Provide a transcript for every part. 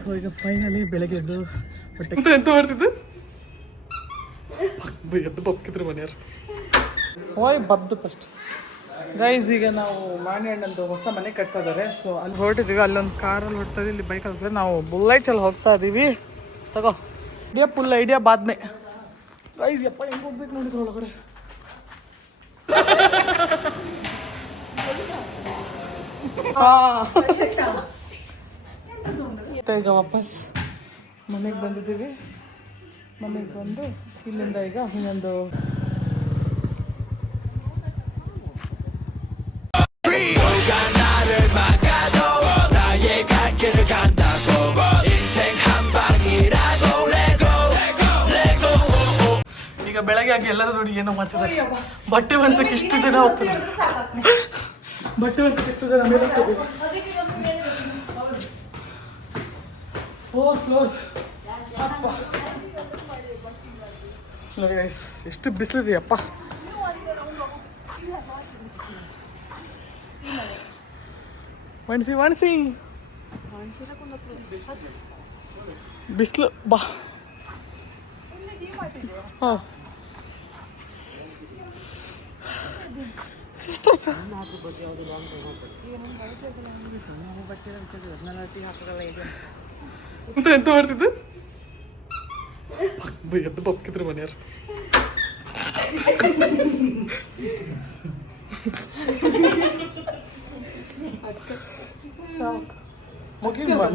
So ಈಗ finally ಬೆಳಗ್ಗೆ ಎದ್ದು ಬಟ್ಟೆ ಎಂತ ಮಾಡ್ತಿದ್ದು ಎದ್ದು ಬಕ್ಕಿದ್ರು ಮನೆಯವರು ಹೋಯ್ ಬದ್ದು ಫಸ್ಟ್ ಗೈಸ್. ಈಗ ನಾವು ಮಾಣಿಹಣ್ಣಂದು ಹೊಸ ಮನೆ ಕಟ್ತಾ ಇದ್ದಾರೆ. ಸೊ ಅಲ್ಲಿ ಹೊರಟಿದ್ದೀವಿ, ಅಲ್ಲೊಂದು ಕಾರಲ್ಲಿ ಹೊಡ್ತಾ ಇದೀವಿ, ಇಲ್ಲಿ ಬೈಕಲ್ಲಿ ಸರ್ ನಾವು ಬುಲ್ಲೈಟಲ್ಲಿ ಹೋಗ್ತಾ ಇದ್ದೀವಿ. ತಗೋ ಐಡಿಯಾ ಫುಲ್ ಐಡಿಯಾ ಬಾದ್ಮೆ ಗೈಸ್. ಯಪ್ಪ ಹೆಂಗೆ ಹೋಗ್ಬೇಕು ನೋಡಿದ್ರು ಒಳಗಡೆ. ಈಗ ವಾಪಸ್ ಮನೆಗೆ ಬಂದಿದ್ದೀವಿ. ಮನೆಗೆ ಬಂದು ಇಲ್ಲಿಂದ ಈಗ ಇನ್ನೊಂದು ಈಗ ಬೆಳಗ್ಗೆ ಆಗಿ ಎಲ್ಲರೂ ನೋಡಿ ಏನೋ ಮಾಡ್ಸಿದ್ದಾರೆ. ಬಟ್ಟೆ ಒಣಸಕ್ಕೆ ಇಷ್ಟು ಜನ ಹೋಗ್ತಿದ್ರು. ಬಟ್ಟೆ ಒಣಸಕ್ಕೆ ಎಷ್ಟು ಜನ ಮೇಲೆ ಹೋಗ್ತಿದ್ರು. 4 ಫ್ಲೋರ್ಸ್. ಅಪ್ಪ ನೋಡಿ ಗೈಸ್ ಎಷ್ಟು ಬಿಸಿಲಿದೆಯಪ್ಪ. ಒಣಸಿ ಬಿಸಿಲು ಬಾ. ಹಾಂ ಎಂತ ಮಾಡ್ತಿದ್ದು ಎದ್ದು ಬಕ್ಕಿದ್ರು ಮನೆಯವರು.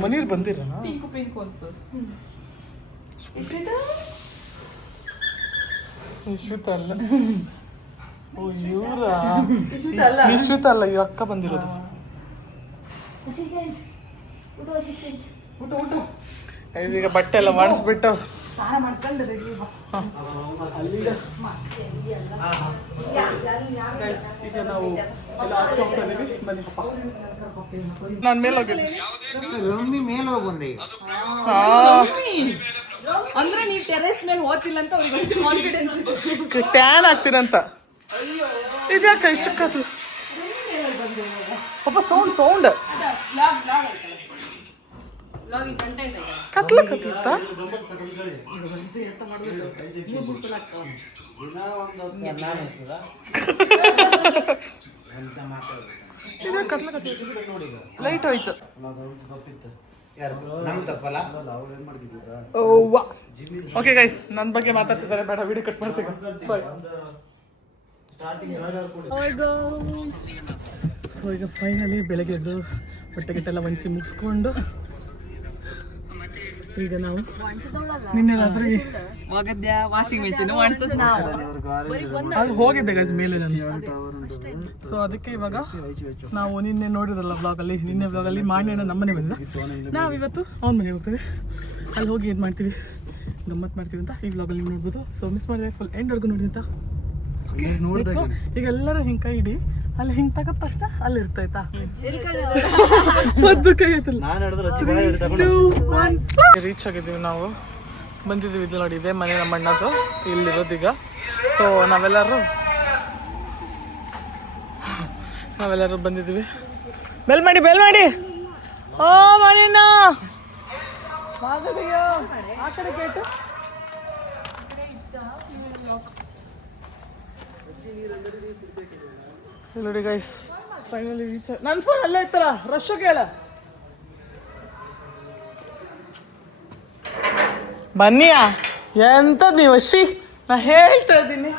ಮನೀರ್ ಬಂದಿರ ವಿಶ್ವಿತ ಅಲ್ಲ, ಇವರ ವಿಶ್ವಿತ ಅಲ್ಲ, ಇವ್ ಅಕ್ಕ ಬಂದಿರೋದು. ಈಗ ಬಟ್ಟೆ ಎಲ್ಲ ಮಾಡಿಸ್ಬಿಟ್ಟು ಈಗ ನಾವು ಆಚೆ ಹೋಗ್ತಾ ಇದೀವಿ. ಬನ್ನಿ ನಾನು ಮೇಲೆ ಹೋಗಿದ್ದೆ, ಮೇಲೆ ಹೋಗಿ ಅಂದ್ರೆ ನೀವು ಟೆರೆಸ್ ಮೇಲೆ ಹೋಗ್ತಿಲ್ಲ ಅಂತ ಕಾನ್ಫಿಡೆನ್ಸ್ ಟ್ಯಾನ್ ಆಗ್ತೀರಂತ. ಇದ್ಯಾಕ ಇಷ್ಟಕ್ಕದು ಪಾಪ ಸೌಂಡ್ ಕತ್ಲ ಕತ್ಲತ್ತಾ ಲೈಟ್ ಹೋಯ್ತು. ಓಕೆ ಗೈಸ್, ನನ್ನ ಬಗ್ಗೆ ಮಾತಾಡ್ತಿದ್ದಾರೆ, ಬೇಡ ವಿಡಿಯೋ ಕಟ್ ಮಾಡ್ತೀವಿ. ಸೊ ಈಗ ಫೈನಲಿ ಬೆಳಗ್ಗೆ ಎದ್ದು ಬಟ್ಟೆ ಗಿಟ್ಟೆಲ್ಲ ಒಣಸಿ ಮುಗಿಸ್ಕೊಂಡು ಈಗ ನಾವು ನಿನ್ನೆ ರಾತ್ರಿ ವಾಷಿಂಗ್ ಮೆಷಿನ್ ಅದು ಹೋಗಿದ್ದೆ ಗೈಸ್ ಮೇಲೆ ನಾನು. ಸೊ ಅದಕ್ಕೆ ಇವಾಗ ನಾವು ನಿನ್ನೆ ನೋಡಿದ್ರಲ್ಲ ಬ್ಲಾಗಲ್ಲಿ, ನಿನ್ನೆ ಬ್ಲಾಗಲ್ಲಿ ಮಾಣಿಹಣ್ಣ ನಮ್ಮನೆ ಬಂದಿದ್ದ. ನಾವಿವತ್ತು ಅವ್ನ ಮನೆಗೆ ಹೋಗ್ತೀವಿ, ಅಲ್ಲಿ ಹೋಗಿ ಏನು ಮಾಡ್ತೀವಿ ಗಮ್ಮತ್ತು ಮಾಡ್ತೀವಿ ಅಂತ ಈ ಬ್ಲಾಗಲ್ಲಿ ನೋಡ್ಬೋದು. ಸೊ ಮಿಸ್ ಮಾಡಿದ್ರೆ ಫುಲ್ ಎಂಡ್ವರೆಗೂ ನೋಡಿ ಅಂತ. ಈಗ ಎಲ್ಲರೂ ಹಿಂಗೆ ಕೈ ಹಿಡಿ, ಅಲ್ಲಿ ಹಿಂಗೆ ತಗದ ತಕ್ಷಣ ಅಲ್ಲಿ ಇರ್ತಾಯ್ತಾ ಮದ್ದು ಕೈ ರೀಚ್ ಆಗಿದ್ದೀವಿ ನಾವು. ಬಂದಿದ್ದೀವಿ, ಇದು ನೋಡಿ ಇದೆ ಮನೆ ನಮ್ಮ ಅಣ್ಣದು ಇಲ್ಲಿರೋದೀಗ. ಸೊ ನಾವೆಲ್ಲರೂ ಬಂದಿದ್ದೀವಿ. ಬೆಲ್ ಮಾಡಿ ಓ ಮನೆಯಣ್ಣ ಆ ಕಡೆ ಕೇಟು ನೋಡಿ ಗೈಸ್ ಫೈನಲಿ ರೀಚ್. ನನ್ನ ಫೋನ್ ಅಲ್ಲೇ ಇತ್ತಲ್ಲ, ರಶ್ ಕೇಳ ಬನ್ನಿಯಾ. ಎಂಥದ್ದು ನೀವು ಅಶಿ, ನಾ ಹೇಳ್ತಾ ಇದ್ದೀನಿ.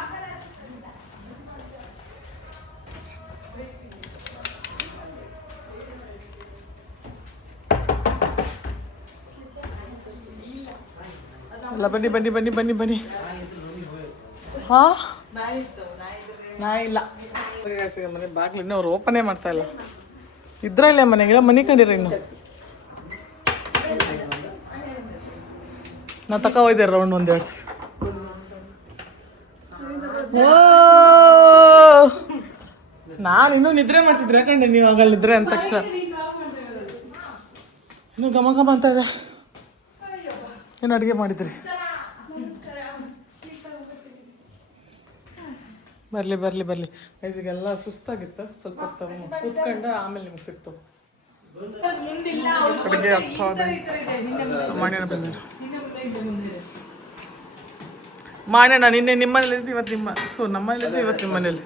ಅಲ್ಲ ಬನ್ನಿ. ಹಾ ನಾ ಇಲ್ಲ ಮನೆ ಬಾಗ್ಲು ಇನ್ನೂ ಅವ್ರು ಓಪನೇ ಮಾಡ್ತಾ ಇಲ್ಲ. ಇದ್ರಲ್ಲೇ ಮನೆಗೆಲ್ಲ ಮನೆ ಕಂಡಿರ ಇನ್ನು ನಾ ತಕ ಹೋಯ್ದೆ ರೌಂಡ್ ಒಂದು ಎರಡು. ನಾನು ಇನ್ನೂ ನಿದ್ರೆ ಮಾಡ್ತಿದ್ರೆ ಯಾಕಂಡೆ ನೀವು ಆಗಲ್ಲ ನಿದ್ರೆ ಅಂದ ತಕ್ಷಣ ಇನ್ನೂ ಘಮ ಅಂತ ಇದೆ. ಏನು ಅಡುಗೆ ಮಾಡಿದ್ರಿ? ಬರಲಿ ಗೈಸಿಗೆಲ್ಲ ಸುಸ್ತಾಗಿತ್ತು, ಸ್ವಲ್ಪ ಹೊತ್ತು ಕೂತ್ಕೊಂಡು ಆಮೇಲೆ ನಿಮ್ಗೆ ಸಿಕ್ತು. ಕಡೆಗೆ ಅರ್ಥ ಮಾಣ್ಯನ ಬಂದ ಮಾಣ್ಯನ ನಿನ್ನೆ ನಿಮ್ಮನೇಲಿ ಇದ್ದು ಇವತ್ತು ನಮ್ಮನೇಲಿ ಇದ್ದು ಇವತ್ತು ನಿಮ್ಮ ಮನೇಲಿ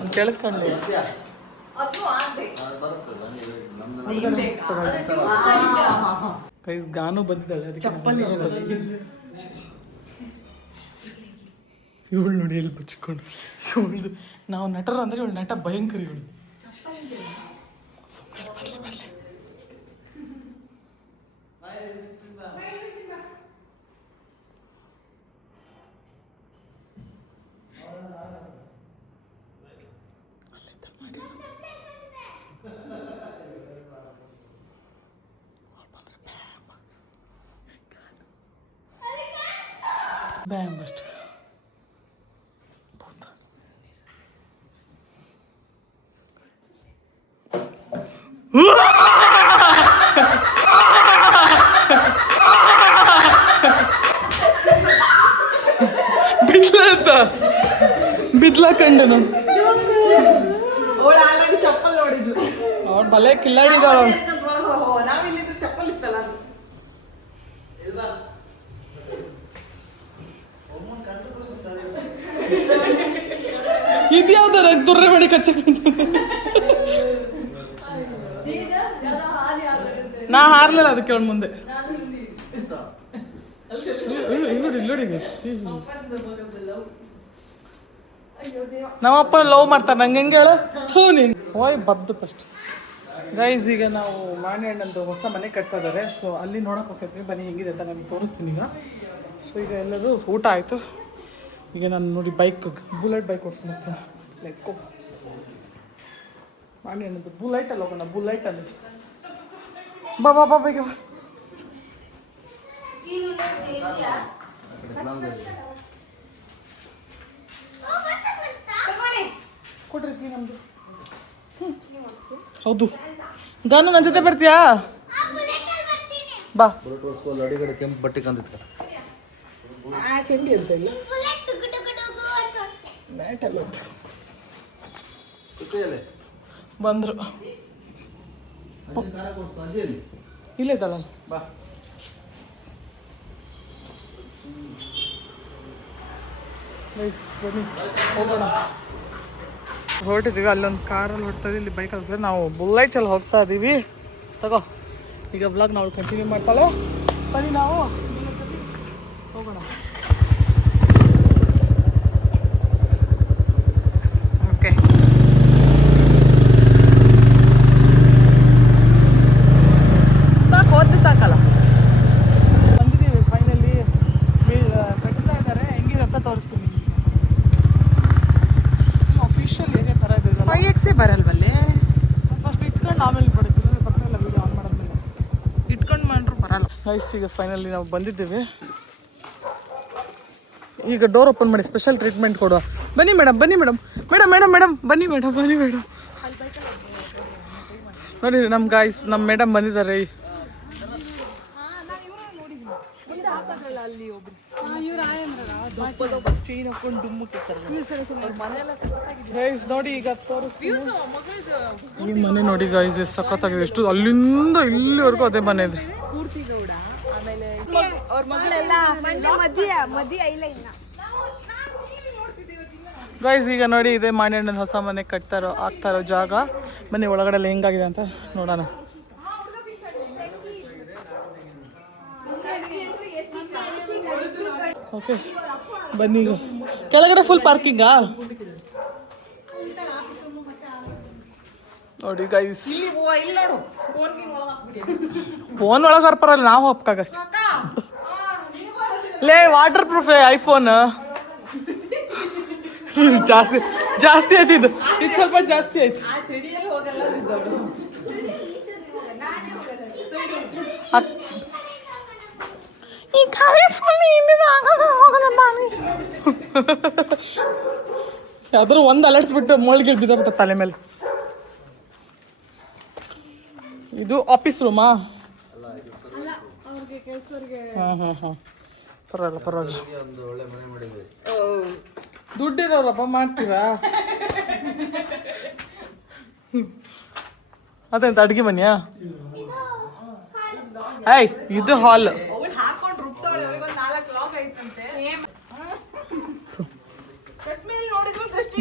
ಒಂದು ಕೇಳಿಸ್ಕೊಂಡು ಕೈ ಗಾನು ಬಂದಿದ್ದಾಳೆ ಅದಕ್ಕೆ ಇವಳು ನೋಡಿ ಎಲ್ಲಿ ಬಚ್ಚಿಕೊಂಡು ಇವಳು ನಾವು ನಟರ ಅಂದ್ರೆ ಇವಳು ನಟ ಭಯಂಕರ ಇವಳು ಬ್ಯಾಮ್ ಅಷ್ಟು ಬಿದ್ಲ ಕಂಡು ನಾನು ಚಪ್ಪಲ್ ನೋಡಿದ್ಲು ಅವ್ರು ಬಲೆ ಕಿಲ್ಲಾಡಿಗಳ ನಾವಿಲ್ಲಿದ್ದು ಚಪ್ಪಲ್ ಇತ್ತಲ್ಲ ಇದ್ಯಾವ್ದಾರ ದುರ್ರೆ ಮಾಡಿ ಕಚ್ಚಕ್ ನಾ ಹಾರ್ಲಿಲ್ಲ ಅದಕ್ಕೆ ಅವಳ ಮುಂದೆ ನಮ್ಮಪ್ಪ ಲವ್ ಮಾಡ್ತಾರೆ ನಂಗೆ ಹೆಂಗೆ ಹೇಳು ಥೂ ನೀನು ಹೋಯ್ ಬದ್ದು ಫಸ್ಟ್ ಗೈಸ್ ಈಗ ನಾವು ಮಾಣಿಹಣ್ಣಂದು ಹೊಸ ಮನೆ ಕಟ್ತಾ ಇದ್ದಾರೆ ಸೊ ಅಲ್ಲಿ ನೋಡಕ್ಕೆ ಹೋಗ್ತಾಯಿದ್ವಿ ಬನ್ನಿ ಹೆಂಗಿದೆ ಅಂತ ನಾನು ತೋರಿಸ್ತೀನಿ ಈಗ ಸೊ ಈಗ ಎಲ್ಲರೂ ಊಟ ಆಯಿತು ಈಗ ನಾನು ನೋಡಿ ಬುಲೆಟ್ ಬೈಕ್ ಓಡಿಸ್ಕೊಂಡು ಹೋಗ್ತೀನಿ ಲೆಟ್ಸ್ ಗೋ ಮಾಣಿಹಣ್ಣಂದು ಬುಲೆಟಲ್ಲಿ ಹೋಗೋಣ ಬುಲೆಟಲ್ಲಿ ಬಾ ಬಾ ಬಾ ಬೇಗ ಕೊಡ್ರಿ ನಮ್ದು ಹೌದು ಗಾನು ನನ್ನ ಜೊತೆ ಬರ್ತೀಯಾ ಬಾ ಅಡಿಗಡೆ ಕೆಂಪು ಬಟ್ಟೆ ಕಂದಿತ್ತು ಚಂಡಿ ಅಂತ ಬಂದ್ರು ಇಲ್ಲೇ ಇದ್ದಾಳ ಬಾ ಬನ್ನಿ ಹೋಗೋಣ ಹೊರಟಿದ್ದೀವಿ ಅಲ್ಲೊಂದು ಕಾರಲ್ಲಿ ಹೊರಟಿದ್ವಿ ಇಲ್ಲಿ ಬೈಕಲ್ಲಿ ಸರ್ ನಾವು ಬುಲೆಟಲ್ಲಿ ಹೋಗ್ತಾ ಇದ್ದೀವಿ ತಗೋ ಈಗ ಬ್ಲಾಗ್ ನಾವು ಕಂಟಿನ್ಯೂ ಮಾಡ್ತಾಳೆ ಬನ್ನಿ ನಾವು ಹೋಗೋಣ ಓಕೆ ಸಾಕು ಹೊತ್ತು ಸಾಕಲ್ಲ ಬಂದಿದ್ದೀವಿ ಫೈನಲಿ ಕಟ್ತಾ ಇದ್ದಾರೆ ಹೆಂಗಿದೆ ಅಂತ ತೋರಿಸ್ತೀನಿ ಅಫಿಷಿಯಲ್ ಹೇಗೆ ಥರ ಇದೆ 5X ಬರಲ್ವಲ್ಲೇ ಫಸ್ಟ್ ಇಟ್ಕೊಂಡು ಆಮೇಲೆ ಬರುತ್ತೆ ಬರ್ತಾಯಿಲ್ಲ ವೀಡಿಯೋ ಆನ್ ಮಾಡೋದ್ಮೇಲೆ ಇಟ್ಕೊಂಡು ಮಾಡ್ರು ಬರಲ್ಲ ಗೈಸ್ ಈಗ ಫೈನಲಿ ನಾವು ಬಂದಿದ್ದೀವಿ ಈಗ ಡೋರ್ ಓಪನ್ ಮಾಡಿ ಸ್ಪೆಷಲ್ ಟ್ರೀಟ್ಮೆಂಟ್ ಕೊಡುವ ಬನ್ನಿ ಮೇಡಮ್ ಬನ್ನಿ ಮೇಡಮ್ ಮೇಡಮ್ ಮೇಡಮ್ ಮೇಡಮ್ ಬನ್ನಿ ಮೇಡಮ್ ಬನ್ನಿ ಮೇಡಮ್ ನೋಡಿ ನಮ್ಮ ಗಾಯ್ಸ್ ನಮ್ಮ ಮೇಡಮ್ ಬಂದಿದ್ದಾರೆ ಗೈಸ್ ನೋಡಿ ಈಗ ಈ ಮನೆ ನೋಡಿ ಗೈಸ್ ಎಷ್ಟು ಸಖತ್ತಾಗಿದೆ ಎಷ್ಟು ಅಲ್ಲಿಂದ ಇಲ್ಲಿವರೆಗೂ ಅದೇ ಮನೆ ಇದೆ ಗೈಸ್ ಈಗ ನೋಡಿ ಇದೆ ಮಾಣಿಹಣ್ಣನ ಹೊಸ ಮನೆ ಆಗ್ತಾ ಇರೋ ಜಾಗ ಮನೆ ಒಳಗಡೆ ಎಲ್ಲ ಹೆಂಗಾಗಿದೆ ಅಂತ ನೋಡೋಣ ಓಕೆ ಬನ್ನಿ ಈಗ ಕೆಳಗಡೆ ಫುಲ್ ಪಾರ್ಕಿಂಗಾ ನೋಡಿ ಗೈಸ್ ಫೋನ್ ಒಳಗೆ ಬರ್ಪರಲ್ಲ ನಾವು ಹೋಗ್ಕಾಗಷ್ಟು ಲೇ ವಾಟರ್ ಪ್ರೂಫ್ ಐಫೋನ್ ಜಾಸ್ತಿ ಆಯ್ತು ಇದು ಸ್ವಲ್ಪ ಜಾಸ್ತಿ ಆಯ್ತು ಈ ಖಾಲಿ ಫೋನ್ ಯಾವ್ದಾದ್ರು ಒಂದು ಅಲರ್ಟ್ಸ್ಬಿಟ್ಟು ಮೋಳ್ಗೆ ಬಿದ್ದಬಿಟ್ಟ ತಲೆ ಮೇಲೆ ಇದು ಆಫೀಸ್ ರೂಮಾ ಹಾಂ ಪರವಾಗಿಲ್ಲ ದುಡ್ಡಿರೋರಪ್ಪ ಮಾಡ್ತೀರಾ ಅದೆಂತ ಅಡುಗೆ ಮನೆಯಾ? ಏಯ್ ಇದು ಹಾಲ್.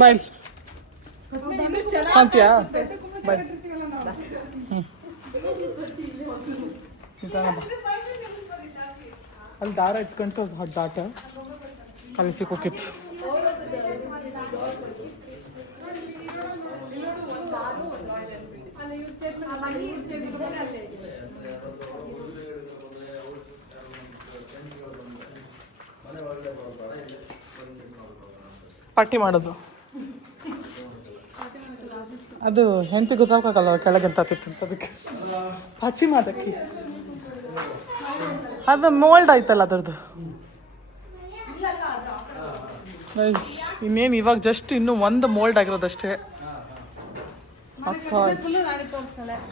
ಬಾಯ್ ಕಾಂತಿಯಾ? ಬಾಯ್. ಅಲ್ಲಿ ದಾರ ಇಟ್ಕೊಂತು ದಾಟ ಅಲ್ಲಿ ಸಿಕ್ಕೋಕಿತ್ತು. ಪಟ್ಟಿ ಮಾಡೋದು ಅದು ಹೆಂಡತಿ ಗೊತ್ತಾಗಲ್ಲ ಕೆಳಗೆ ತಿಂತ ಅದಕ್ಕೆ ಪಚ್ಚಿ ಮಾದಕ್ಕಿ ಅದು ಮೋಲ್ಡ್ ಆಯ್ತಲ್ಲ ಅದರದ್ದು. ಇನ್ನೇನು ಇವಾಗ ಜಸ್ಟ್ ಇನ್ನೂ ಒಂದು ಮೋಲ್ಡ್ ಆಗಿರೋದಷ್ಟೇ.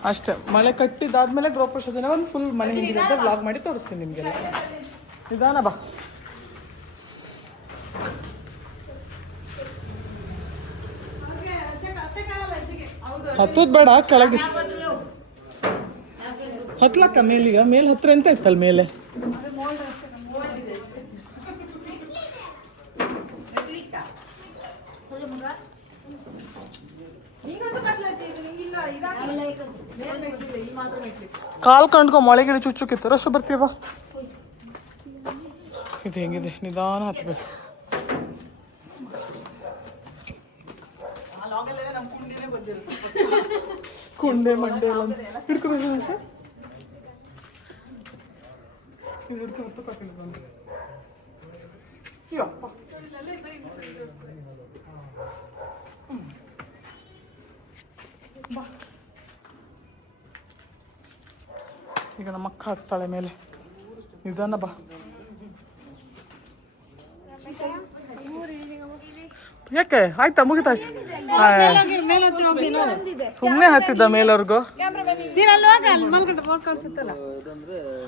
ಅಷ್ಟೇ ಮಳೆ ಕಟ್ಟಿದಾದ್ಮೇಲೆ ಗೃಹಪ್ರವೇಶ ದಿನ ಒಂದು ಫುಲ್ ಮನೆ ಹಿಂಗಿದೆ ಅಂತ ವ್ಲಾಗ್ ಮಾಡಿ ತೋರಿಸ್ತೀನಿ ನಿಮಗೆಲ್ಲ. ನಿಧಾನ ಬಾ. ಹತ್ತೋದು ಬೇಡ ಕೆಳಗೆ ಹತ್ಲಕ್ಕ ಮೇಲೀಗ ಮೇಲೆ ಹತ್ರ ಎಂತ ಇತ್ತಲ್ಲ ಮೇಲೆ. ಕಾಲ್ ಕಂಡ್ಕೊ ಮೊಳೆಗಿಡ ಚುಚ್ಚುಕಿತ್ತು. ರಶ್ ಬರ್ತೀವ. ಇದು ಹೆಂಗಿದೆ ನಿಧಾನ ಹತ್ಬೇಕು. ಕುಂಡೆ ಮಂಡೆ ಎಲ್ಲ ಹಿಡ್ಕೋಬೇಕು ನಿಮಿಷ. ಇದು ಹಿಡ್ಕೊಂಡು ಹತ್ತಕ್ಕಾಗಿಲ್ಲ ಬಂದು. ಅಯ್ಯಪ್ಪ ಬಾ. ಈಗ ನಮ್ಮ ಅಕ್ಕ ಹತ್ತಾಳೆ ಮೇಲೆ. ನಿಧಾನ ಬಾ. ಯಾಕೆ ಆಯ್ತಾ ಮುಗಿತಾ? ಸುಮ್ಮನೆ ಹತ್ತಿದ್ದ ಮೇಲವ್ರಿಗೂ.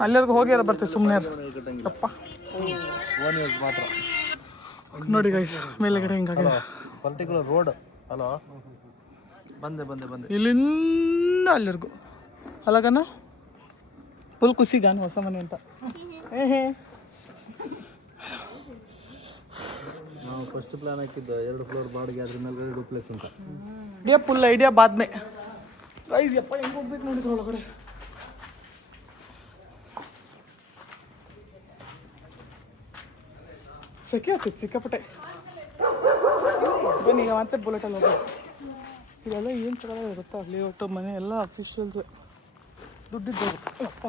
ಅಲ್ಲಿವರೆಗೂ ಹೋಗ್ಯಾರ ಬರ್ತೀವಿ ಸುಮ್ಮನೆ ಅಪ್ಪ. ನೋಡಿ ಗೈಸ್ ಮೇಲೆಗಡೆ ಹಿಂಗಾಗಿದೆ. ಪರ್ಟಿಕ್ಯುಲರ್ ರೋಡ್ ಅಲ್ಲ. ಬಂದೆ ಬಂದೆ ಬಂದೆ ಇಲ್ಲಿಂದ ಅಲ್ಲಿವರೆಗೂ ಅಲ್ಲಗನ ಫುಲ್ ಖುಷಿಗಾನ ಹೊಸ ಮನೆ ಅಂತ. ನಾವು ಫಸ್ಟ್ ಪ್ಲಾನ್ ಹಾಕಿದ್ದು 2 ಫ್ಲೋರ್ ಬಾಡಿಗೆ, ಅದ್ರ ಮೇಲೆ ಡೂಪ್ಲೆಕ್ಸ್ ಅಂತ. ಇಡಿಯಾ ಫುಲ್ ಐಡಿಯಾ ಬಾದ್ಮೆ ರೈಸ್. ಯಪ್ಪ ಹೆಂಗೆ ಹೋಗ್ಬೇಕು ನೋಡಿದ್ರು ಒಳಗಡೆ. ಸೆಕೆ ಆಗ್ತಿತ್ತು ಸಿಕ್ಕಾಪಟ್ಟೆ. ಬನ್ನಿ ಈಗ ಮತ್ತೆ ಬುಲೆಟಲ್ಲಿ ಹೋಗೋದು. ಇದೆಲ್ಲ ಏನು ಸಲ ಗೊತ್ತಾ? ಅಲ್ಲಿ ಒಟ್ಟು ಮನೆ ಎಲ್ಲ ಅಫಿಷಿಯಲ್ಸ್ ದುಡ್ಡಿದ್ದು. ಅಪ್ಪ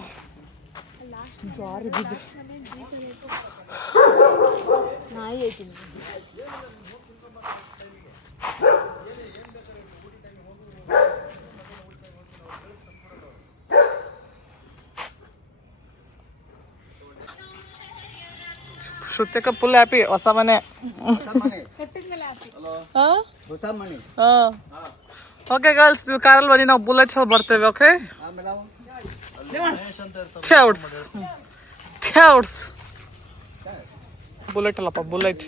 ಜಾರಿ ಬಿದ್ದು ಶ್ರುತ್ಯಕ ಫುಲ್ ಹ್ಯಾಪಿ ಹೊಸ ಮನೆ. ಓಕೆ ಗರ್ಲ್ಸ್, ನೀವು ಕಾರಲ್ಲಿ ಬನ್ನಿ, ನಾವು ಬುಲೆಟ್ಸ್ ಅಲ್ಲಿ ಬರ್ತೇವೆ. ಓಕೆ ಥ್ಯಾಟ್ಸ್ ಬುಲೆಟ್ ಅಲ್ಲಪ್ಪ ಬುಲೆಟ್.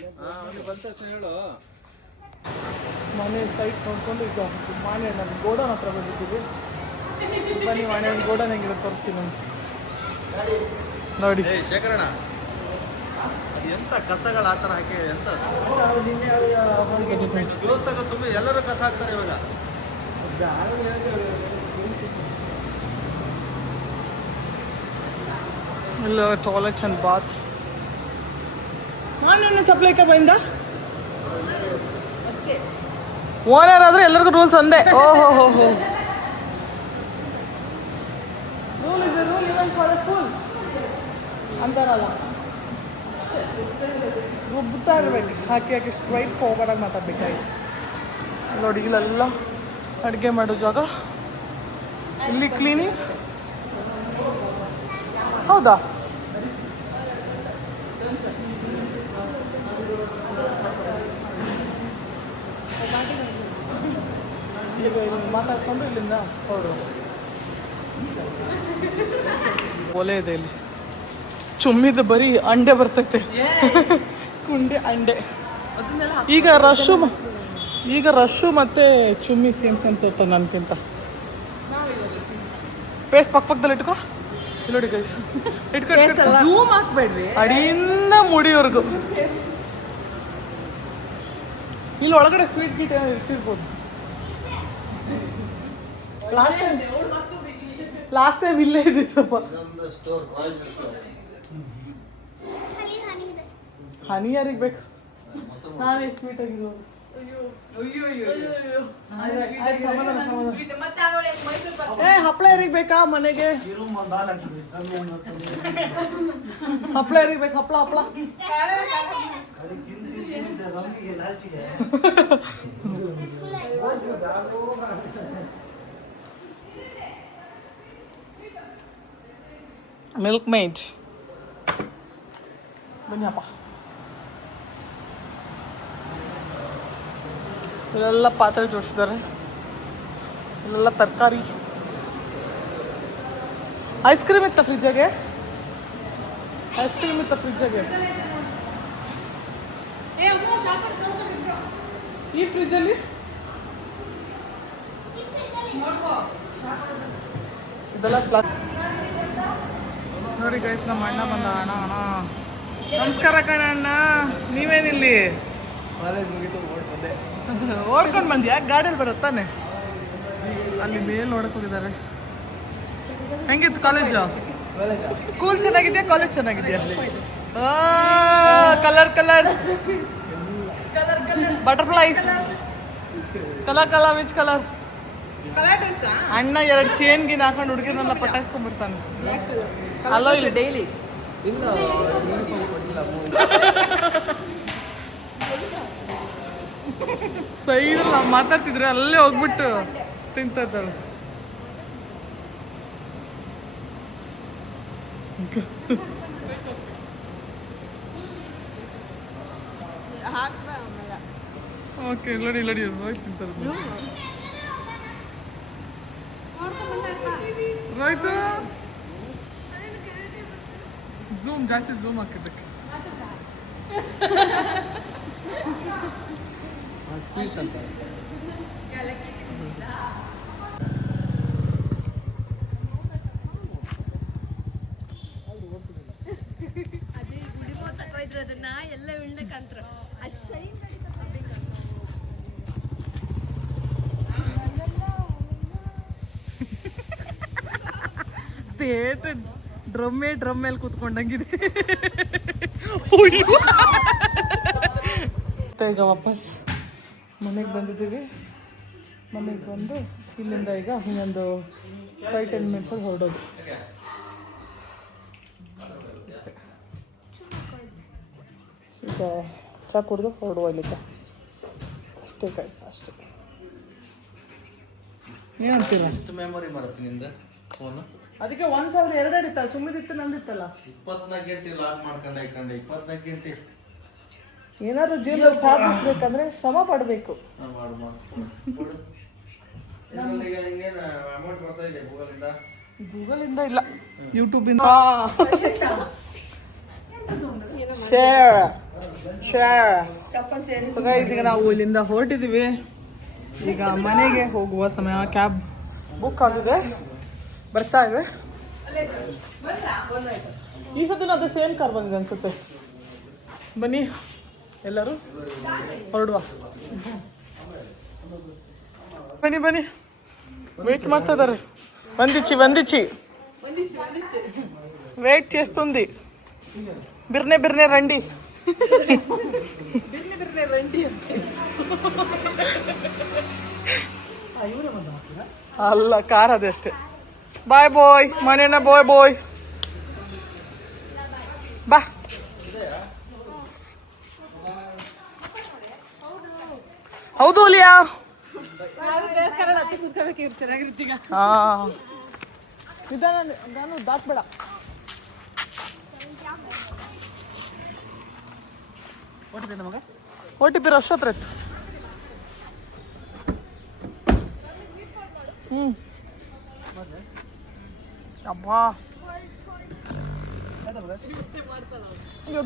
ಮನೆ ಸೈಟ್ ನೋಡ್ಕೊಂಡು ಈಗ ಮಾನೆ ನಮ್ಮ ಗೋಡನ್ ಹತ್ರ ಬಂದಿದ್ದೀವಿ. ಬನ್ನಿ ಮಾನೆ ಒಂದು ಗೋಡನ್ ಹೆಂಗಿದೆ ತೋರಿಸ್ತೀನಿ ನಮ್ಗೆ. ನೋಡಿ ಶೇಖರಣ ಎಂತ ಕಸಗಳು ಆ ಥರ ಹಾಕಿ ಎಂತ ದೇವಸ್ಥಾನ ತುಂಬ ಎಲ್ಲರೂ ಕಸ ಹಾಕ್ತಾರೆ ಇವಾಗ. ಇಲ್ಲ ಟಾಯ್ಲೆಟ್ ಅಂಡ್ ಬಾತ್. ನಾನು ಚಪ್ಪಲಿಕ ಬೈಂದ ಓನರ್ ಆದ್ರೆ ಎಲ್ಲರಿಗೂ ರೂಲ್ಸ್ ಒಂದೇ. ಓಹೋ ಹೋ ಹೋ rule is rule even for A full ಅಂತಾರಲ್ಲ. ರುಬ್ತಾ ಇರ್ಬೇಕು ಹಾಕಿ ಹಾಕಿ ಸ್ಟ್ರೈಟ್ ಫಾರ್ವರ್ಡ್ ಆಗಿ ಮಾತಾಡ್ಬೇಕಾಯ್ತು. ನೋಡಿ ಇಲ್ಲೆಲ್ಲ ಅಡುಗೆ ಮಾಡೋ ಜಾಗ. ಇಲ್ಲಿ ಕ್ಲೀನಿಂಗ್. ಹೌದಾ? ಈಗ ಇಲ್ಲಿ ಮಾತಾಡ್ಕೊಂಡು ಇಲ್ಲಿಂದ ಹೌದು ಒಲೆ ಇದೆ ಇಲ್ಲಿ. ಚುಮ್ಮಿದ ಬರೀ ಅಂಡೆ ಬರ್ತೈತೆ. ಕುಂಡೆ ಅಂಡೆ. ಈಗ ರಶ್ಶು ಮತ್ತೆ ಚುಮ್ಮಿ ಸೇಮ್ ತೋರ್ತದೆ ನನ್ಗಿಂತ. ಫೇಸ್ ಪಕ್ಕದಲ್ಲಿ ಇಟ್ಕೋ. ಇಲ್ಲಿ ನೋಡಿ ಗೈಸ್, ಇಟ್ಕೊ. ಝೂಮ್ ಹಾಕ್ಬೇಡ್ರಿ, ಅಡಿಯಿಂದ ಮುಡಿವರೆಗೂ. ಇಲ್ಲಿ ಒಳಗಡೆ ಸ್ವೀಟ್ ಗೀಟ್ ಇಟ್ಟಿರ್ಬೋದು. ಲಾಸ್ಟ್ ಟೈಮ್ ಇಲ್ಲೇ ಇದ್ದಿತ್ತಪ್ಪ. ಹನಿ ಯಾರಿಗೆ ಬೇಕು? ನಾನೇ ಸ್ವೀಟ್ ಆಗಿರೋದು. ಹಪ್ಪಳ ಯಾರಿಗೆ ಬೇಕಾ ಮನೆಗೆ? ಹಪ್ಪಳ ಯಾರಿಗೆ ಬೇಕು? ಹಪ್ಪಳ ಹಪ್ಪಳ ಮಿಲ್ಕ್ ಮೇಡ್. ಬನ್ನಿಯಪ್ಪ. ಇಲ್ಲೆಲ್ಲ ಪಾತ್ರೆ ಜೋಡಿಸಿದ್ದಾರೆ, ಇಲ್ಲೆಲ್ಲ ತರಕಾರಿ. ಐಸ್ ಕ್ರೀಮ್ ಇತ್ತ ಫ್ರಿಜ್ಜಾಗೆ? ಐಸ್ ಕ್ರೀಮ್ ಇತ್ತ ಫ್ರಿಜ್ಜಾಗೆ? ಈ ಫ್ರಿಜ್ಜಲ್ಲಿ ಇದೆಲ್ಲ ಕ್ಲಾತ್ ನೋಡಿ ಗೈಸ್. ನಮ್ಮ ಅಣ್ಣ ಬಂದ. ಅಣ್ಣ ಅಣ್ಣ ನಮಸ್ಕಾರ ಕಣಣ್ಣ. ನೀವೇನಿಲ್ಲಿ? ಓಡ್ಕೊಂಡು ಬಂದ್ಯಾ? ಗಾಡಿಯಲ್ಲಿ ಬರುತ್ತಾನೆ. ಅಲ್ಲಿ ಮೇಲೆ ನೋಡಕ್ ಹೋಗಿದ್ದಾರೆ. ಹೆಂಗಿತ್ತು ಕಾಲೇಜು? ಸ್ಕೂಲ್ ಚೆನ್ನಾಗಿದೆಯಾ? ಕಾಲೇಜ್ ಚೆನ್ನಾಗಿದೆಯಾ? Colour colours, butterflies. Colour which colour? ಅಣ್ಣ 2 ಚೇನ್ ಗಿನ್ ಹಾಕೊಂಡು ಹುಡುಗಿರನ್ನೆಲ್ಲ ಪಟಾಯಿಸ್ಕೊಂಡ್ಬಿಡ್ತಾನೆ. ಅಲ್ಲೋ ಇಲ್ಲ ಡೈಲಿ ಸೈಡಲ್ಲಿ ನಾವು ಮಾತಾಡ್ತಿದ್ರೆ ಅಲ್ಲೇ ಹೋಗ್ಬಿಟ್ಟು ತಿಂತಾ ಇದ್ದಾಳೆ. ಓಕೆ ಇಲ್ಲಡಿ ರೋಹಿತ್ ತಿಂತಾರೆ. ರೋಹಿತ್ ಝೂಮ್ ಜಾಸ್ತಿ ಝೂಮ್ ಹಾಕಿದ್ದಕ್ಕೆ. ಅದನ್ನ ಎಲ್ಲ ಉಳ್ಳಕಂತ್ರ ಅಷ್ಟೇ ಡ್ರಮ್ ಮೇಲೆ ಕೂತ್ಕೊಂಡಂಗಿದೆ. ಈಗ ವಾಪಸ್ ಮನೆಗೆ ಬಂದಿದ್ದೀವಿ. ಮನೆಗೆ ಬಂದು ಇಲ್ಲಿಂದ ಈಗ ಇನ್ನೊಂದು 5-10 ಮಿನಿಟ್ಸಲ್ಲಿ ಹೊರಡೋದು. ಈಗ ಚಾ ಕುಡಿದು ಹೊರಡುವ ಇಲ್ಲಿಂದ. ಅಷ್ಟೇ ಕಾಯ್ಸ ಅಷ್ಟೇ. ಏನಂತೀರ? ಎಷ್ಟು ಮೆಮೊರಿ ಮಾಡುತ್ತೆ ನಿಂದ ಫೋನ್? ಅದಕ್ಕೆ 1002 ಹಿಡಿತಲ್ಲ, ಸುಮ್ಮನಿತ್ತು ನಂದಿತ್ತಲ್ಲ. 24 ಗಂಟೆ ಲಾಕ್ ಮಾಡ್ಕೊಂಡು 24 ಗಂಟೆ ಏನಾದ್ರು ಜೀವನದಲ್ಲಿ ಸಾಧಿಸ್ಬೇಕಂದ್ರೆ ಶ್ರಮ ಪಡಬೇಕು. ಗೂಗಲಿಂದ ಇಲ್ಲ, ಯೂಟ್ಯೂಬಿಂದ. ಈಗ ನಾವು ಇಲ್ಲಿಂದ ಹೊರಟಿದ್ದೀವಿ. ಈಗ ಮನೆಗೆ ಹೋಗುವ ಸಮಯ. ಕ್ಯಾಬ್ ಬುಕ್ ಆಗಿದೆ, ಬರ್ತಾ ಇದೆ. ಈ ಸತಿ ಅದು ಸೇಮ್ ಕಾರ್ ಬಂದಿದೆ ಅನ್ಸುತ್ತೆ. ಬನ್ನಿ ಎಲ್ಲರೂ ಹೊರಡುವ. ಬನ್ನಿ ಬನ್ನಿ, వెయిట్ ಮಾಡ್ತಾ ಇದ್ದಾರೆ. వందించి వెయిట్ చేస్తుంది. బిర్నే రండి. బిర్నే రండి ಅಲ್ಲ, ಕಾರ್ ಅದೇ ಅಷ್ಟೇ. ಬಾಯ್ ಬಾಯ್ ಮನೇನ ಬಾಯ್ ಬಾ. ಹೌದು ಲಿಯಾ. ನಾನು ದಾಟ್ಬೇಡ. OTP ಅಷ್ಟೊತ್ರ ಇತ್ತು. ಅಬ್ಬಾ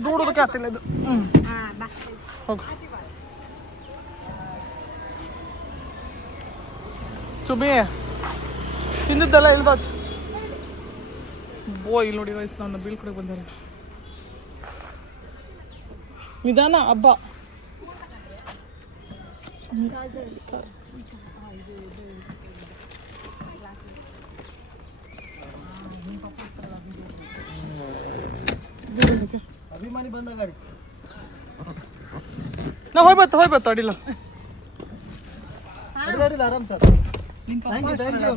ದೂಡೋದಕ್ಕೆ ಆಗ್ತಿಲ್ಲ ಇದು. ಹೋಗು ಚುಮ್ಮಿ, ತಿಂದಿದ್ದೆಲ್ಲ ಇಲ್ದೋಯ್ತು. ಓ ಇಲ್ಲಿ ನೋಡಿ ವಯಸ್ಸು ನನ್ನ ಬೀಳ್ಕೊಡಕ್ಕೆ ಬಂದಾರೆ. ನಿಧಾನ ಹಬ್ಬ. ಅಭಿಮಾನಿ ಬಂದ ಗಾಡಿ ನಾ ಹೋಯ್ಬತ್ತು ಅಡಿಲ್ಲ. ಅಡಿಲ್ಲ ಆರಾಮ್ ಸರ್. Thank you.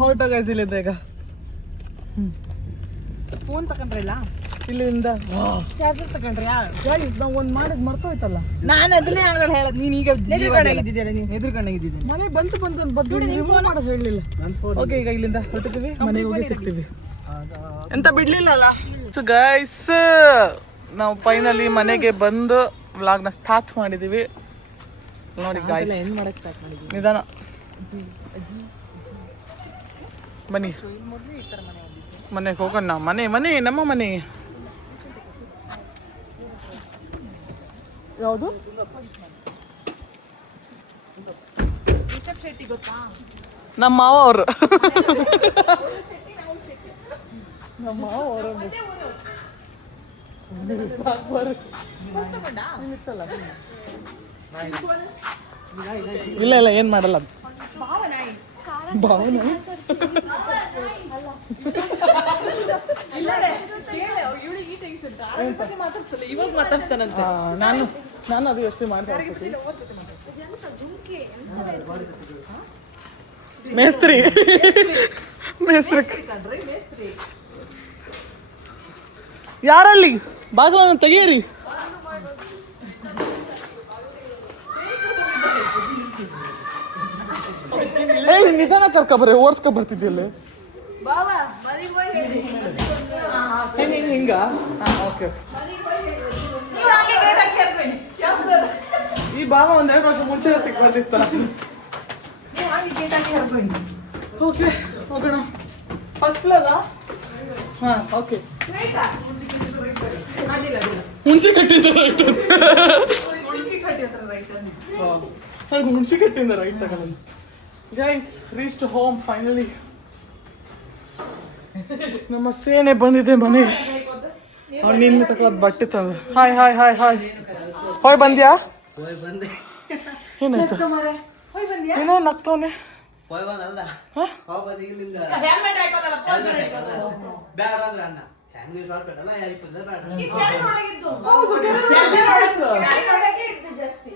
ಹೊರಟು ಗೈಸ್ ಇಲ್ಲಿಂದ ಈಗ. ಫೋನ್ ತಗೊಂಡ್ರಲ್ಲ ಇಲ್ಲಿಂದ ಚಾರ್ಜರ್ ತಗೊಂಡ್ರೆ ಗೈಸ್ ನಾವು ಒಂದು ಮಾಡಿದ್ ಮರ್ತೋಯ್ತಲ್ಲ. ನಾನು ಅದನ್ನೇ ಆಗಲ್ಲ ಹೇಳದ್. ನೀನ್ ಈಗ ಎದುರುಗಣ್ಣಾಗಿದ್ದೀರಾ? ನೀನು ಎದುರುಗಣ್ಣಾಗಿದ್ದೀನಿ. ಮನೆ ಬಂತು ಮಾಡೋದು ಹೇಳಲಿಲ್ಲ. ಓಕೆ ಈಗ ಇಲ್ಲಿಂದ ಹೊರಟಿದ್ದೀವಿ, ಮನೆಗೆ ಹೋಗಿ ಸಿಗ್ತೀವಿ. ಎಂತ ಬಿಡ್ಲಿಲ್ಲಲ್ಲ. ಸೊ ಗೈಸ್ ನಾವು ಫೈನಲಿ ಮನೆಗೆ ಬಂದು ವ್ಲಾಗ್ನ ಸ್ಟಾರ್ಟ್ ಮಾಡಿದ್ದೀವಿ. ನೋಡಿ ಗೈಸ್ ನಿಧಾನ ಬನ್ನಿ ಮನೆಗೆ ಹೋಗೋಣ. ಮನೆ ನಮ್ಮ ಮನೆ ಯಾವುದು? ನಮ್ಮ ಮಾವ ಅವರು. ನಮ್ಮ ಮಾವ ಅವರು ಇಲ್ಲ ಏನ್ ಮಾಡಲ್ಲ ಅದು. ಭಾವನ ಇವಾಗ ಮಾತಾಡ್ತಾನಂತೆ. ನಾನು ಅದು ಯೋಚನೆ ಮಾಡ್ತಾ ಮೇಸ್ತ್ರಿ ಯಾರಲ್ಲಿ ಬಾಗಿಲನ್ನು ತೆಗೀರಿ. ನಿಧಾನ ಕರ್ಕೊಬರ್ರಿ, ಓಡಿಸ್ಕೊ ಬರ್ತಿದ್ದಿಲ್ಲ ಹಿಂಗ. ಓಕೆ ಈ ಭಾವ ಒಂದೆರಡು ವರ್ಷ ಮುಂಚೆ ಸಿಕ್ಬಾರ್ದಿತ್ತ. ಓಕೆ ಹೋಗೋಣ. First flora? ಹಾಂ ಓಕೆ. ಹುಣಸಿ ಕಟ್ಟಿಂದ ರೈಟ್. ಹುಣಸಿ ಕಟ್ಟಿಂದ ರೈಟ್ ತಗೊಳ್ಳೋದು. Guys reached home finally. ನಮ್ಮ ಸೇನೆ ಬಂದಿದೆ ಮನೆಗೆ. ಅವ್ನು ನಿನ್ನ ತಗೊಳ್ಳೋದು ಬಟ್ಟೆ ತಂದು. ಹಾಯ್ ಹೋಯ್ ಬಂದ್ಯಾ? ಏನಾಯ್ತು? ಏನೋ ನಗ್ತವನೆ. ಜಾಸ್ತಿ